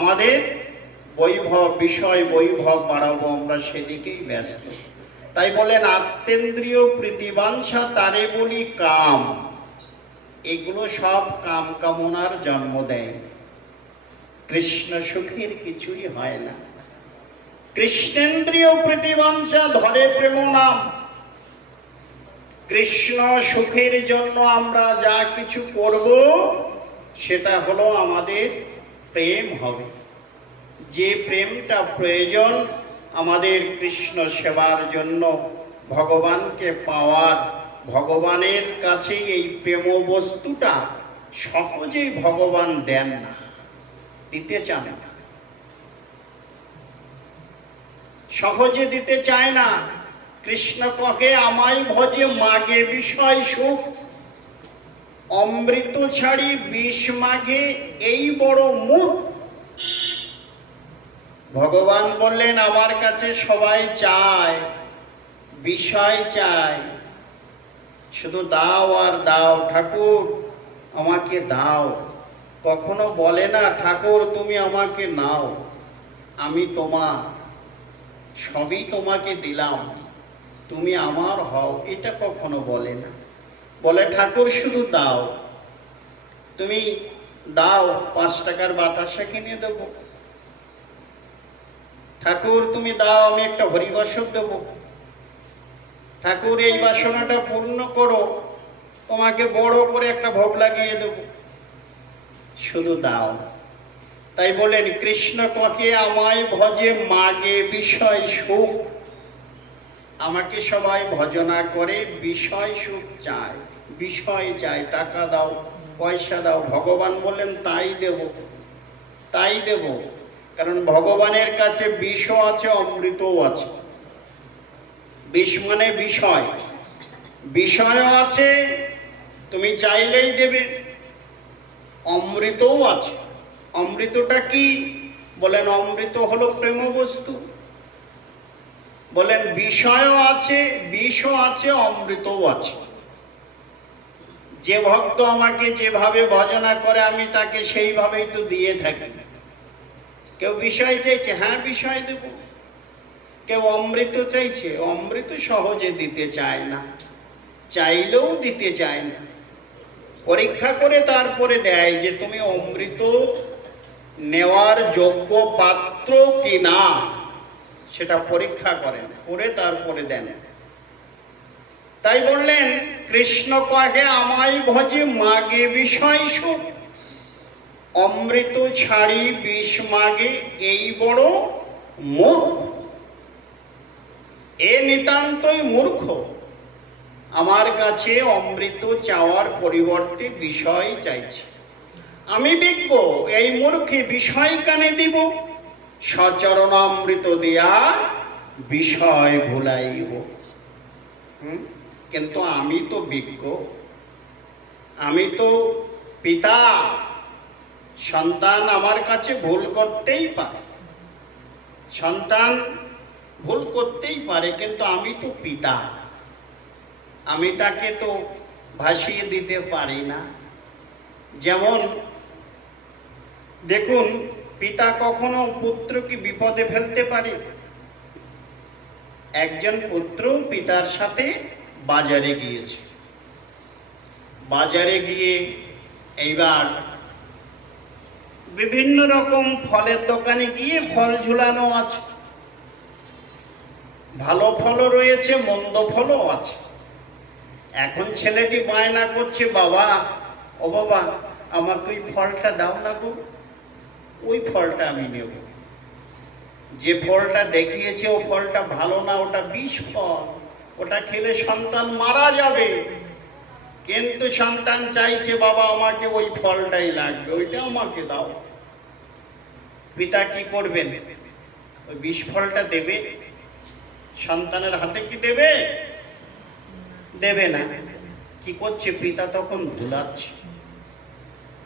আমাদের বৈভব, বিষয় বৈভব বাড়াবো, আমরা সেদিকেই ব্যস্ত। তাই বলেন আত্মেন্দ্রিয় প্রীতিবাঞ্ছা তারে বলি কাম। এগুলো সব কাম কামনার জন্ম দেয়। কৃষ্ণ সুখের কিছুই হয় না। কৃষ্ণেন্দ্রিয় প্রীতিবাঞ্ছা ধরে প্রেম নাম। কৃষ্ণ সুখের জন্য আমরা যা কিছু করব সেটা হলো আমাদের প্রেম হবে। যে প্রেমটা প্রয়োজন আমাদের কৃষ্ণ সেবার জন্য, ভগবানকে পাওয়ার, ভগবানের কাছে এই প্রেম বস্তুটা সহজেই ভগবান দেন না, দিতে চান না, সহজে দিতে চায় না। কৃষ্ণ কহে আমায় ভজে মাগে বিষয় সুখ, অমৃত ছাড়ি বিষ মাগে এই বড় মূর্খ। ভগবান বললেন আমার কাছে সবাই চায়, বিষয় চায়, শুধু দাও আর দাও, ঠাকুর আমাকে দাও। কখনো বলে না ঠাকুর তুমি আমাকে নাও, আমি তোমার, সবই তোমাকে দিলাম, তুমি আমার হও, এটা কখনো বলে না। বলে ঠাকুর শুধু দাও, তুমি দাও 5 টাকার বাতাসা কিনে দেবো, ঠাকুর তুমি দাও আমি একটা হরিবাসর দেবো, ঠাকুর এই বাসনাটা পূর্ণ করো, তোমাকে বড় করে একটা ভোগ লাগিয়ে দেব, শুধু দাও। তাই বলেন কৃষ্ণ কহে আমায় ভজে মাগে বিষয় সুখ। আমাকে সবাই ভজনা করে বিষয় সুখ চায়, বিষয় চায়, টাকা দাও, পয়সা দাও। ভগবান বললেন তাই দেব, তাই দেব। কারণ ভগবানের কাছে বিষও আছে, অমৃতও আছে। বিষ মানে বিষয়, বিষয়ও আছে, তুমি চাইলেই দেবে। অমৃতও আছে। অমৃতটা কি? বলেন অমৃত হলো প্রেম বস্তু। বলেন বিষয়ও আছে, বিষও আছে, অমৃতও আছে। যে ভক্ত আমাকে যেভাবে ভজনা করে আমি তাকে সেইভাবেই তো দিয়ে থাকি। কেউ বিষয় চাইছে, হ্যাঁ বিষয় দেব। কেউ অমৃত চাইছে, অমৃত সহজে দিতে চায় না, চাইলেও দিতে চায় না। পরীক্ষা করে তারপরে দেয় যে তুমি অমৃত নেওয়ার যোগ্য পাত্র কি না, সেটা পরীক্ষা করেন, করে তারপরে দেন। তাই বললেন কৃষ্ণ কহে আমায় ভজে মাগে বিষয় সুখ, অমৃত ছাড়ি বিষ মাগে এই বড় মূর্খ। এ নিতান্তই মূর্খ, আমার কাছে অমৃত চাওয়ার পরিবর্তে বিষয় চাইছে। আমি বিজ্ঞ, এই মূর্খে বিষয় কানে দিব, সচরণামৃত দিয়া বিষয় ভুলাইব। কিন্তু আমি তো বিজ্ঞ, আমি তো পিতা। সন্তান আমার কাছে ভুল করতেই পারে, সন্তান ভুল করতেই পারে, কিন্তু আমি তো পিতা, আমি তাকে তো ভাসিয়ে দিতে পারি না। যেমন দেখুন, পিতা কখনো পুত্রকে বিপদে ফেলতে পারে। একজন পুত্র পিতার সাথে বাজারে গিয়েছে, বাজারে গিয়ে এইবার বিভিন্ন রকম ফলের দোকানে গিয়ে ফল ঝুলানো আছে, ভালো ফলও রয়েছে, মন্দ ফলও আছে। এখন ছেলেটি বায়না করছে, বাবা ও বাবা আমাকে ওই ফলটা দাও না গো, ওই ফলটা আমি নেব। যে ফলটা দেখিয়েছে ও ফলটা ভালো না, ওটা বিষ ফল, ওটা খেলে সন্তান মারা যাবে। কিন্তু সন্তান চাইছে বাবা আমাকে ওই ফলটাই লাগবে, ওইটা আমাকে দাও। পিতা কি করবেন? ওই বিষ ফলটা দেবে সন্তানের হাতে? কি দেবে? দেবে না। কি করছে পিতা তখন? ভুলাচ্ছে।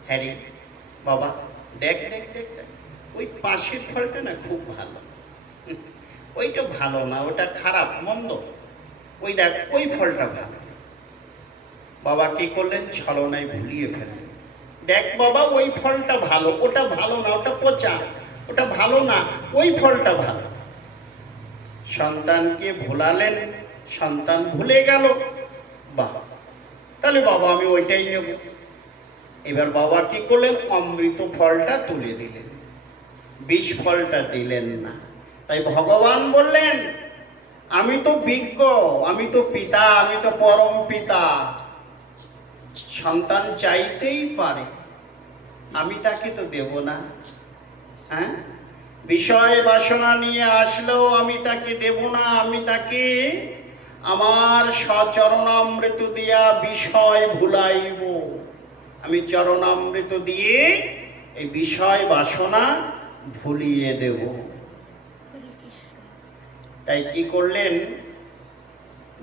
হ্যাঁ রে বাবা দেখ দেখ দেখ দেখ, ওই পাশের ফলটা না খুব ভালো, ওইটা ভালো না, ওটা খারাপ মন্দ, ওই দেখ ওই ফলটা ভালো। বাবা কি করলেন? ছলনায় ভুলিয়ে ফেললেন। দেখ বাবা ওই ফলটা ভালো, ওটা ভালো না, ওটা পচা, ওটা ভালো না, ওই ফলটা ভালো। সন্তানকে ভোলালেন, সন্তান ভুলে গেল, বাহ, তাহলে বাবা আমি ওইটাই নেব। এবার বাবা কি করলেন, অমৃত ফলটা তুলে দিলেন, বিষ ফলটা দিলেন না। তাই ভগবান বললেন, আমি তো বিজ্ঞ, আমি তো পিতা, আমি তো পরম পিতা, সন্তান চাইতেই পারে, আমি তাকে তো দেব না। হ্যাঁ, বিষয় বাসনা নিয়ে আসলেও আমি তাকে দেব না, আমি তাকে আমার সচরণামৃত দিয়া বিষয় ভুলাইব। আমি চরণামৃত দিয়ে এই বিষয় বাসনা ভুলিয়ে দেব। তাই কি করলেন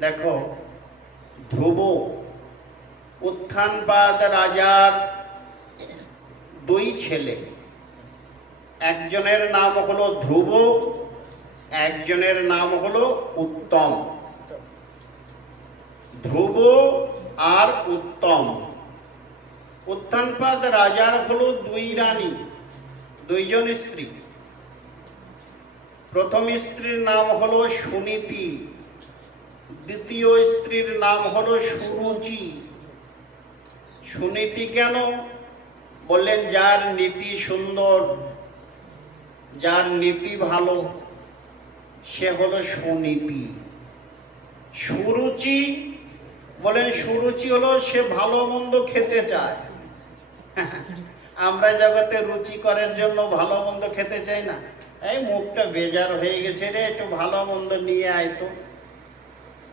দেখো, ধ্রুব, উত্থানপাদ রাজার দুই ছেলে, একজনের নাম হলো ধ্রুব, একজনের নাম হলো উত্তম। ধ্রুব আর উত্তম। উত্থানপাদ রাজার হলো দুই রানী, দুইজন স্ত্রী। প্রথম স্ত্রীর নাম হলো সুনীতি, দ্বিতীয় স্ত্রীর নাম হলো সুরুচি। সুনীতি কেন বললেন, যার নীতি সুন্দর, যার নীতি ভালো, সে হলো সুনীতি। সুরুচি বলেন, সুরুচি হলো সে ভালো মন্দ খেতে চায়। আমরা জগতে রুচিকরের জন্য ভালো মন্দ খেতে চাই না। এই মুখটা বেজার হয়ে গেছে রে, একটু ভালো মন্দ নিয়ে আয় তো,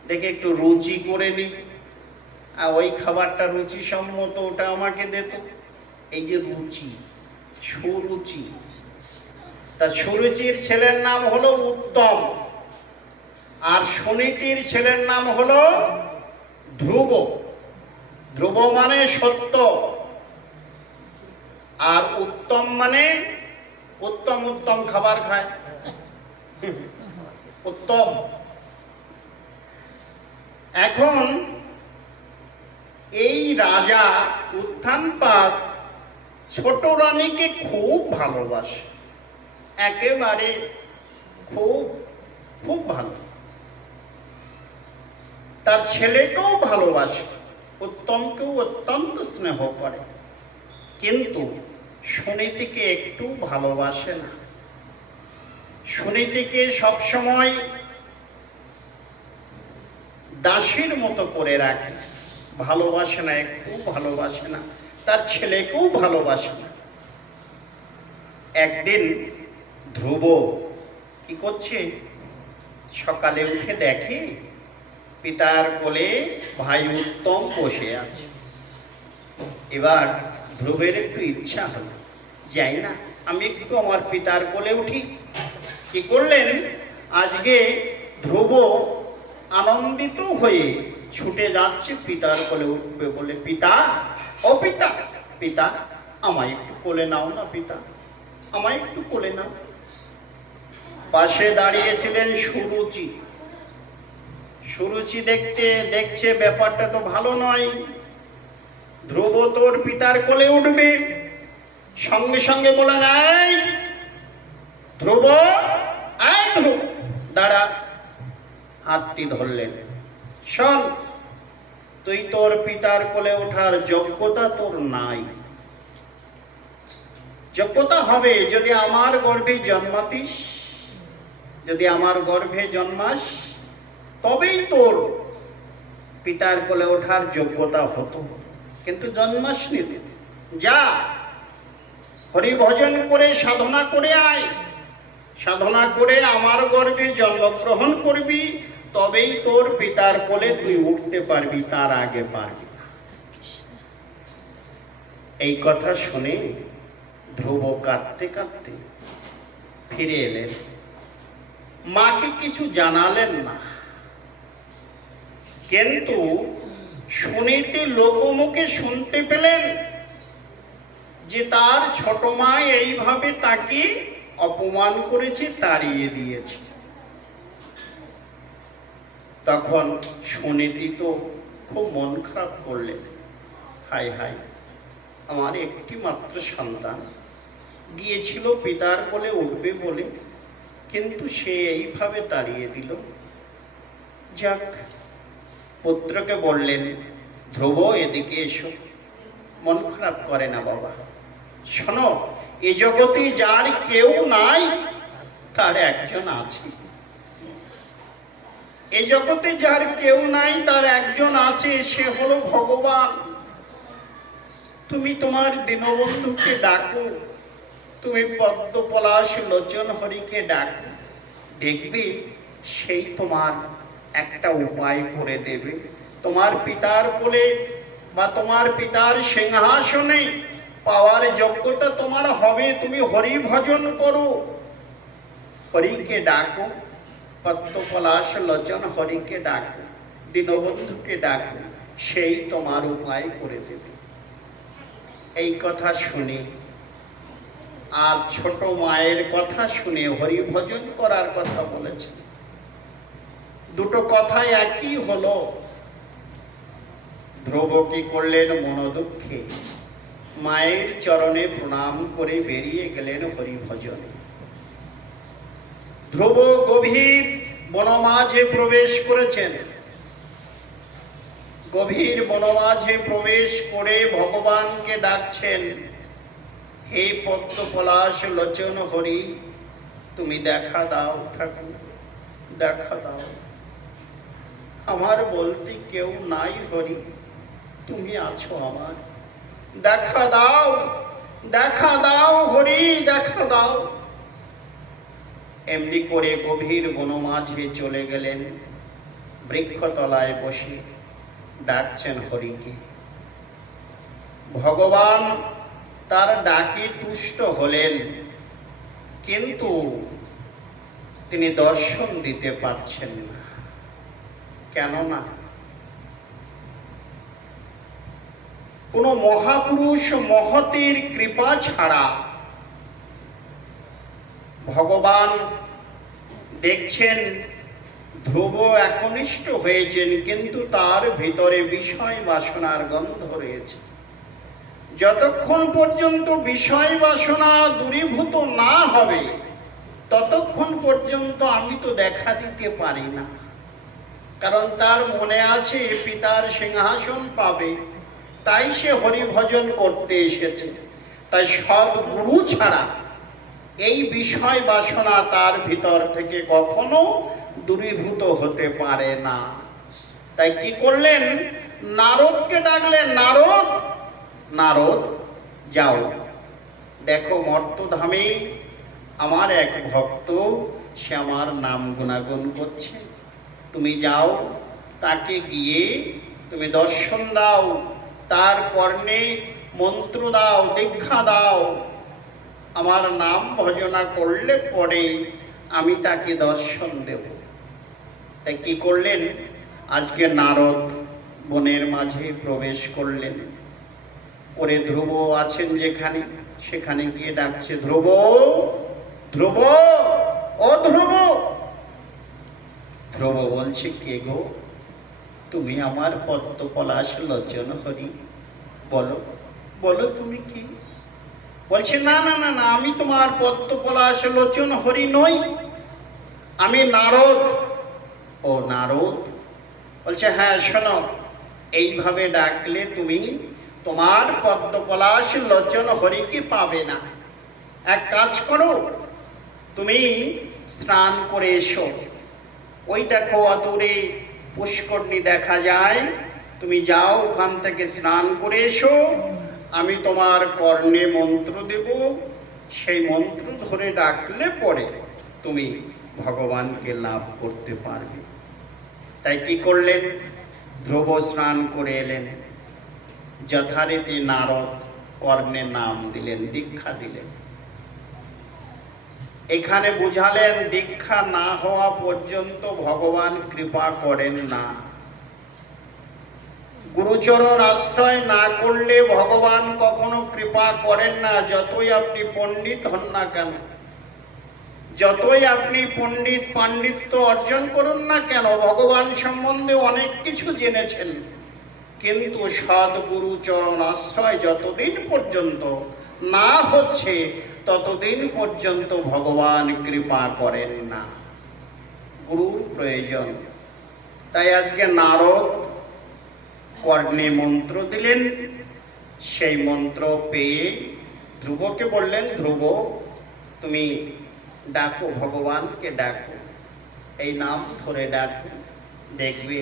দেখে একটু রুচি করে নি, আর ওই খাবারটা রুচি সম্মত, ওটা আমাকে দিত। এই যে রুচি, সুরুচি। তা সুরুচির ছেলের নাম হলো উত্তম, আর সুনীতির ছেলের নাম হলো ধ্রুব। ধ্রুব মানে সত্য, আর উত্তম মানে উত্তম উত্তম খাবার খায়, উত্তম। এখন এই রাজা উত্থানপাদ ছোট রানীকে খুব ভালোবাসে, একেবারে খুব খুব ভালো। তার ছেলেকেও ভালোবাসে, উত্তমকেও অত্যন্ত স্নেহ করে, কিন্তু সুনীতিকে একটু ভালোবাসে না। সুনীতিকে সবসময় দাসীর মতো করে রাখে, ভালোবাসে না, একটু ভালোবাসে না, তার ছেলেকেও ভালোবাসে না। একদিন ধ্রুব কি করছে, সকালে উঠে দেখে পিতার কোলে ভাই উত্তম বসে আছে। এবার ধ্রুবের একটু ইচ্ছা হলো, যাই না, আমি একটু আমার পিতার কোলে উঠি। কি করলেন, আজকে ধ্রুব আনন্দিত হয়ে ছুটে যাচ্ছে পিতার কোলে উঠবে বলে। পিতা, ও পিতা, পিতা আমায় একটু কোলে নাও না, পিতা আমায় একটু কোলে নাও। পাশে দাঁড়িয়েছিলেন সুরুচি। সুরুচি দেখছে ব্যাপারটা তো ভালো নয়, ধ্রুব তোর পিতার কোলে উঠবে। সঙ্গে সঙ্গে বলেন, এই ধ্রুব, এই ধ্রুব দাঁড়া। হাতটি ধরলেন, শোন, তুই তোর পিতার কোলে ওঠার যোগ্যতা তোর নাই। যোগ্যতা হবে যদি আমার গর্ভে জন্মাতিস, যদি আমার গর্ভে জন্মাস, তবেই তোর পিতার কোলে ওঠার যোগ্যতা হতো, কিন্তু জন্মাসনি। যা, হরিভজন করে সাধনা করে আয়, সাধনা করে আমার গর্ভে জন্মগ্রহণ করবি, তবেই তোর পিতার কোলে তুই উঠতে পারবি, তার আগে পারবি না। এই কথা শুনে ধ্রুব কাঁদতে কাঁদতে ফিরে এলেন, মাকে কিছু জানালেন না। কিন্তু সুনীতি লোকমুখে শুনতে পেলেন যে তার ছোট মা এইভাবে তাকে অপমান করেছে, তাড়িয়ে দিয়েছে। তখন সুনীতি তো খুব মন খারাপ করলেন, হায় হায়, আমার একটি মাত্র সন্তান গিয়েছিল পিতার কোলে উঠবে বলে, কিন্তু সে এইভাবে তাড়িয়ে দিল। যাক, পুত্রকে বললেন, ধ্রুব এদিকে এসো, মন খারাপ করে না বাবা। শোনো, এ জগতে যার কেউ নাই তার একজন আছে। এ জগতে যার কেউ নাই তার একজন আছে, সে হলো ভগবান। তুমি তোমার দীনবন্ধুকে ডাকো, তুমি পদ্ম পলাশ লোচন হরিকে ডাকো, দেখবে সেই তোমার একটা উপায় করে দেবে। তোমার পিতার কোলে বা তোমার পিতার সিংহাসনে পাওয়ার যোগ্যতা তোমার হবে। তুমি হরি ভজন করো, হরিকে ডাকো, পদ্ম পলাশ লোচন হরিকে ডাকো, দীনবন্ধুকে ডাকো, সেই তোমার উপায় করে দেবে। এই কথা শুনে আর ছোট মায়ের কথা শুনে হরি ভজন করার কথা বলেছে। দুটো কথাই একই হলো। ধ্রুব কি করলেন? মনোদুঃখে মায়ের চরণে প্রণাম করে বেরিয়ে গেলেন হরি ভজনে। ধ্রুব গভীর বনমাঝে প্রবেশ করেছেন। গভীর বনমাঝে প্রবেশ করে ভগবানকে ডাকছেন, হে পদ্ম পলাশ লোচন হরি, তুমি দেখা দাও ঠাকুর, দেখা দাও। আমার বলতে কেউ নাই হরি, তুমি আছো আমার, দেখা দাও, দেখা দাও হরি, দেখা দাও। এমনি করে গভীর বনমাঝে চলে গেলেন, বৃক্ষতলায় বসে ডাকছেন হরিকে। ভগবান তার ডাকে তুষ্ট হলেন, কিন্তু তিনি দর্শন দিতে পারছেন না। কেননা কোন মহাপুরুষ মহতের কৃপা ছাড়া ভগবান দেখছেন ধ্রুব একনিষ্ঠ হয়েছেন, কিন্তু তার ভিতরে বিষয় বাসনার গন্ধ রয়েছে। যতক্ষণ পর্যন্ত বিষয় বাসনা দূরীভূত না হবে ততক্ষণ পর্যন্ত আমি তো দেখা দিতে পারি না। কারণ তার মনে আছে পিতার সিংহাসন পাবে, তাই সে হরিভজন করতে এসেছে। তাই সদ্গুরু ছাড়া এই বিষয় বাসনা তার ভিতর থেকে কখনো দূরীভূত হতে পারে না। তাই কি করলেন? নারদকে ডাকলেন, নারদ, নারদ যাও, দেখো মর্তধামে আমার এক ভক্ত, সে আমার নাম গুণাগুণ করছে। তুমি যাও, তাকে গিয়ে তুমি দর্শন দাও, তার কর্ণে মন্ত্র দাও, দীক্ষা দাও। আমার নাম ভজনা করলে পরে আমি তাকে দর্শন দেব। তাই কি করলেন? আজকে নারদ বনের মাঝে প্রবেশ করলেন। ওরে ধ্রুব আছেন যেখানে, সেখানে গিয়ে ডাকছে, ধ্রুব, ধ্রুব, ও ধ্রুব। ধ্রুব বলছে, কে গো? তুমি আমার পদ্ম পলাশ লোচন হরি, বলো, বলো তুমি কি? বলছে, না না না না, আমি তোমার পদ্ম পলাশ লোচন হরি নই, আমি নারদ। ও নারদ? বলছে, হ্যাঁ শোনো, এইভাবে ডাকলে তুমি তোমার পদ্ম পলাশ লোচন হরিকে পাবে না। এক কাজ করো, তুমি স্নান করে এসো। ওই দেখো অদূরে পুষ্করণী দেখা যায়, তুমি যাও, ওখান থেকে স্নান করে এসো। আমি তোমার কর্ণে মন্ত্র দেব, সেই মন্ত্র ধরে ডাকলে পরে তুমি ভগবানকে লাভ করতে পারবে। তাই কি করলেন? ধ্রুব স্নান করে এলেন, যথারীতি নারদ কর্ণে নাম দিলেন, দীক্ষা দিলেন। এখানে বুঝালেন দীক্ষা না হওয়া পর্যন্ত ভগবান কৃপা করেন না। গুরুচরণ আশ্রয় না করলে ভগবান কখনো কৃপা করেন না। যতই আপনি পণ্ডিত হন না কেন, যতই আপনি পণ্ডিত পাণ্ডিত্য অর্জন করুন না কেন, ভগবান সম্বন্ধে অনেক কিছু জেনেছেন, কিন্তু সদ্গুরু চরণ আশ্রয় যতদিন পর্যন্ত না হচ্ছে ততদিন পর্যন্ত ভগবান কৃপা করেন না, গুরুর প্রয়োজন। তাই আজকে নারদ কর্ণে মন্ত্র দিলেন, সেই মন্ত্র পেয়ে ধ্রুবকে বললেন, ধ্রুব তুমি ডাকো, ভগবানকে ডাকো, এই নাম ধরে ডাকো, দেখবে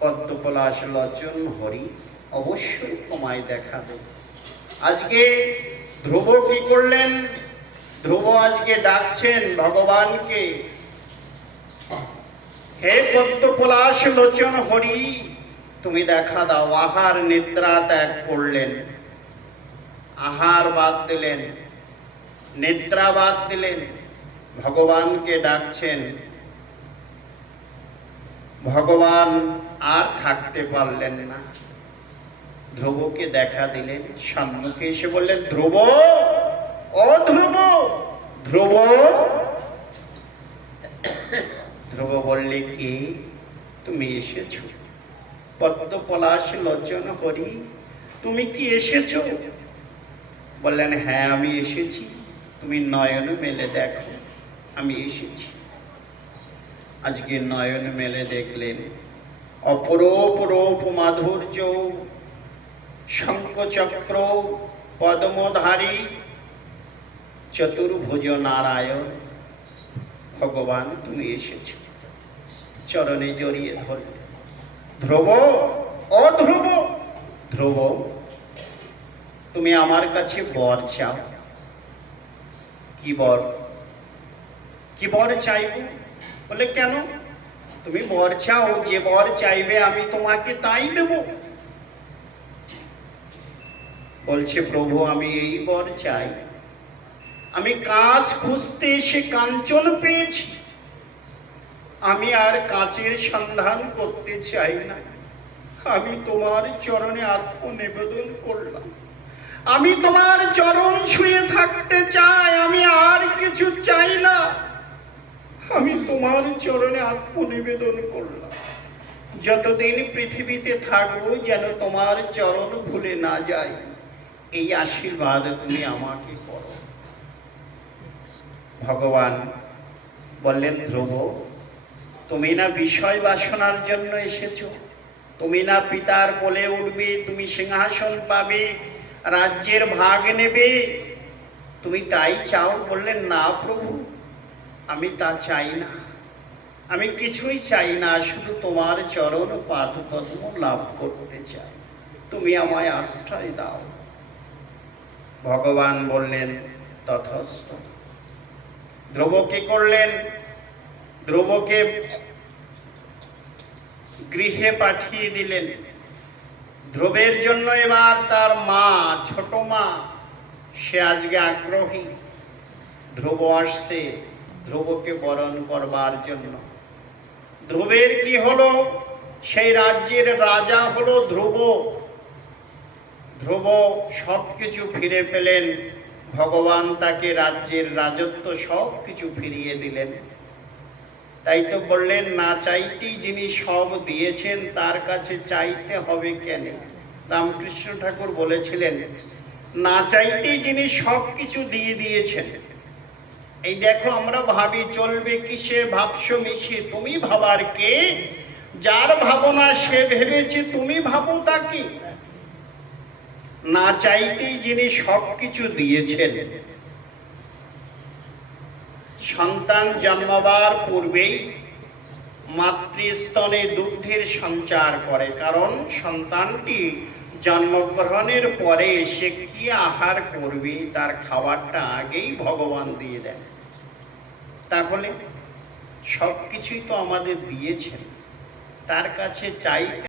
পদ্মপলাশ লোচন হরি অবশ্যই তোমায় দেখাবে। আজকে ধ্রুব কি করলেন? ধ্রুব আজকে ডাকছেন ভগবানকে, হে পদ্মপলাশ লোচন হরি তুমি দেখা দাও। আহার নিদ্রা ত্যাগ করলেন, আহার বাদ দিলেন, নিদ্রা বাদ দিলেন, ভগবানকে ডাকছেন। ভগবান আর থাকতে পারলেন না, ধ্রুবকে দেখা দিলেন, সম্মুখে এসে বললেন, ধ্রুব, ও ধ্রুব, ধ্রুব। ধ্রুব বললে, কি তুমি এসেছো? পদ্মপলাশ লোচন হরি তুমি কি এসেছো? বললেন, হ্যাঁ আমি এসেছি, তুমি নয়ন মেলে দেখো আমি এসেছি। আজকে নয়ন মেলে দেখলেন, অপরূপ রূপ মাধুর্য, শঙ্খচক্র পদ্মধারী চতুর্ভুজ নারায়ণ ভগবান তুমি এসেছ। চরণে জড়িয়ে ধরলেন, ধ্রুব, ও ধ্রুব, ধ্রুব তুমি আমার কাছে বর চাও। কি বর? কি বর চাইব? বলে, কেন? তুমি বর চাও, যে বর চাইবে আমি তোমাকে তাই দেব। বলছে, প্রভু আমি এই বর চাই, আমি কাঁচ খুঁজতে এসে কাঞ্চন পেয়েছি, আমি আর কাঁচের সন্ধান করতে চাই না। আমি তোমার চরণে আত্মনিবেদন করলাম, আমি তোমার চরণ ছুঁয়ে থাকতে চাই, আমি আর কিছু চাই না। আমি তোমার চরণে আত্মনিবেদন করলাম, যতদিন পৃথিবীতে থাকবো যেন তোমার চরণ ভুলে না যাই, এই আশীর্বাদ তুমি আমাকে করো। ভগবান বললেন, ধ্রুব তুমি না বিষয় বাসনার জন্য এসেছো, তুমি না পিতার কোলে উঠবে, তুমি সিংহাসন পাবে, রাজ্যের ভাগ নেবে, তুমি তাই চাও? বললেন, না প্রভু আমি তা চাই না, আমি কিছুই চাই না, শুধু তোমার চরণ পাদপদ্ম লাভ করতে চাই, তুমি আমায় আশ্রয় দাও। ভগবান বললেন, তথাস্তু। ধ্রুব কি করলেন? ধ্রুবকে গৃহে পাঠিয়ে দিলেন। ধ্রুবের জন্য এবার তার মা, ছোট মা, সে আজকে আগ্রহী। ধ্রুব আসছে ধ্রুবকে বরণ করবার জন্য। ধ্রুবের কি হলো? সেই রাজ্যের রাজা হলো ধ্রুব। ধ্রুব সবকিছু ফিরে পেলেন, ভগবান তাকে রাজ্যের রাজত্ব সবকিছু ফিরিয়ে দিলেন। তাই তো বললেন, না চাইতেই যিনি সব দিয়েছেন তার কাছে চাইতে হবে কেন? রামকৃষ্ণ ঠাকুর বলেছিলেন, না চাইতেই যিনি সব কিছু দিয়ে দিয়েছেন। এই দেখো আমরা ভাবি চলবে কিসে, ভাবছো মিশে, তুমি ভাবার কে? যার ভাবনা সে ভেবেছে, তুমি ভাবো তাকে। না চাইতেই যিনি সব কিছু দিয়েছেন। সন্তান জন্মাবার পূর্বেই মাতৃস্তনে দুগ্ধের সঞ্চার করে, কারণ সন্তানটি জন্মগ্রহণের পরে সে কি আহার করবে তার খাবারটা আগেই ভগবান দিয়ে দেন। তাহলে সব কিছুই তো আমাদের দিয়েছেন, তার কাছে চাই